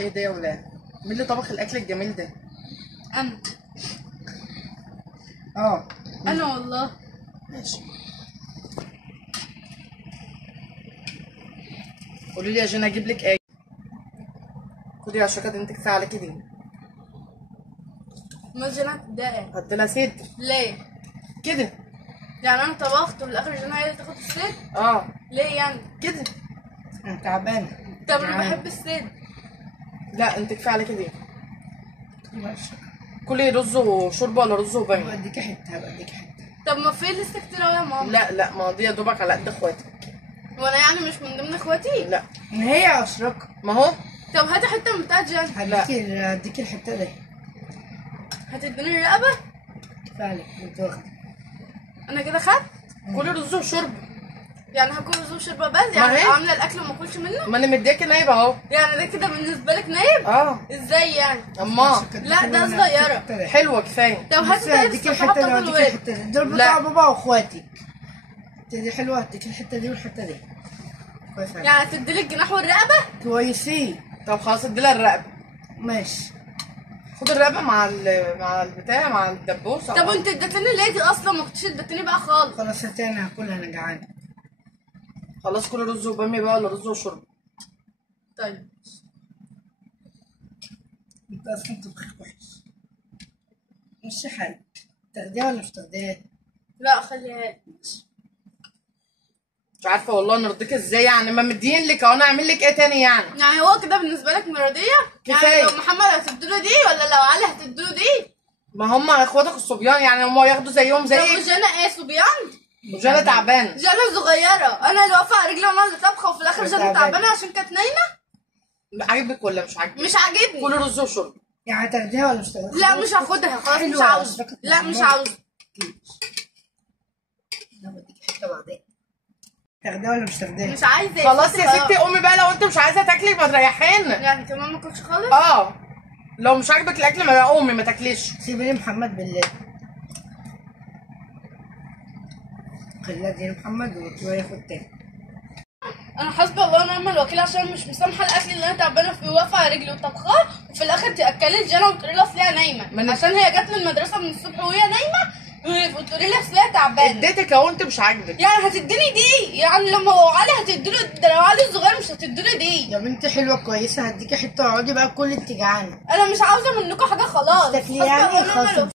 ايه ده يا ولاد؟ مين اللي طبخ الاكل الجميل ده؟ انا اه انا والله. ماشي. قولي لي يا جنى اجيب لك ايه؟ خدي يا شوكه، انت كفايه عليكي دي. ما جنى هتتضايق هدي لها صدر ليه؟ كده. يعني انا طبخت وفي الاخر جنى هي اللي تاخد الصدر؟ اه ليه يعني؟ كده. انا تعبانه. طب انا بحب الصدر. لا انت كفايه عليكي دي. كلي رز وشوربه ولا رز وباميه؟ بديكي حته، بديكي حته. طب ما في لسه كتير قوي يا ماما. لا ما دي يا دوبك على قد اخواتك. وانا يعني مش من ضمن اخواتي؟ لا ما هي اشرك. ما هو طب هاتي حته من بتاعت جنى. هديكي الحته دي. هتديني الرقبه؟ فعلا انت واخده. انا كده خدت. كلي رز وشوربه. يعني هاكل رز وشوربه بس؟ ما يعني هي. أبقى عامله الاكل وما اكلش منه؟ ما انا مدياكي نايبه اهو. يعني ده كده بالنسبه لك نايب؟ اه ازاي يعني؟ اما لا ده صغيره. حلوه كفايه. طب هاتي طيب هديكي الحته دي، الصفحه هديكي الحته دي. دول بتاع بابا واخواتي. الحته دي حلوه، هديكي الحته دي والحته دي. كويس أوي. يعني هتديلي الجناح والرقبه؟ كويسين. طب خلاص ادي لها الرقبه. ماشي. خد الرقبه مع البتاع مع الدبوس. طب وانت اديتني ليه دي اصلا؟ ما كنتش اديتني بقى خالص. خلاص هاتي، انا هاكلها، انا جعانه. خلاص كل رز وباميه بقى ولا رز وشوربه؟ طيب انت اصلا طبخك وحش. مش حاجه. تاخديها ولا مش تاخديها؟ لا خليها. مش عارفه والله نرضيك ازاي يعني، ما مدين لك اهو، انا اعمل لك ايه تاني يعني؟ يعني هو كده بالنسبه لك مرضيه؟ كفاية. يعني لو محمد هتديله دي ولا لو علي هتديله دي؟ ما هم اخواتك الصبيان يعني، هم ياخدوا زيهم طب زيك. وجانا ايه صبيان؟ وجانا تعبانه. جانا صغيره، انا اللي واقفه على رجلي وانا اللي طابخه وفي الاخر جانا تعبانة. تعبانه عشان كانت نايمه؟ عاجبك ولا مش عاجبك؟ مش عاجبني. كل رز وشوربه. يعني هتاخديها ولا مش تاخديها؟ لا مش هاخدها خلاص، مش حلوة، عاوز. أشركت لا مش معمولة. عاوز. لا بديكي حته بعدين. تاخديها ولا مش تاخديها؟ مش عايزه. خلاص يا ستي قومي بقى، لو انت مش عايزه تاكلي ما تريحينا. يعني كمان ما كنتش خالص؟ اه لو مش عاجبك الاكل ما قومي ما تاكليش. سيبي لي محمد بالله. خليها دي محمد وتروح ياخد تاني. انا حاسبه الله ونعم الوكيل عشان مش مسامحه الاكل اللي انا تعبانه فيه واقفه على رجلي وطبخاه، وفي الاخر تاكلي جانا وتقولي لي اصل هي نايمه عشان هي جت من المدرسه من الصبح وهي نايمه وتقولي لي اصل هي تعبانه. اديتك اهو، انت مش عاجبك. يعني هتديني دي؟ يعني لما هو علي هتديله ده، لو علي الصغير مش هتديله دي؟ يا بنتي حلوه كويسه، هديكي حته اقعدي بقى كل انت جعانه. انا مش عاوزه منكم حاجه خلاص. تاكلي يعني حاسبة الله ونعم خلاص. الوكيل.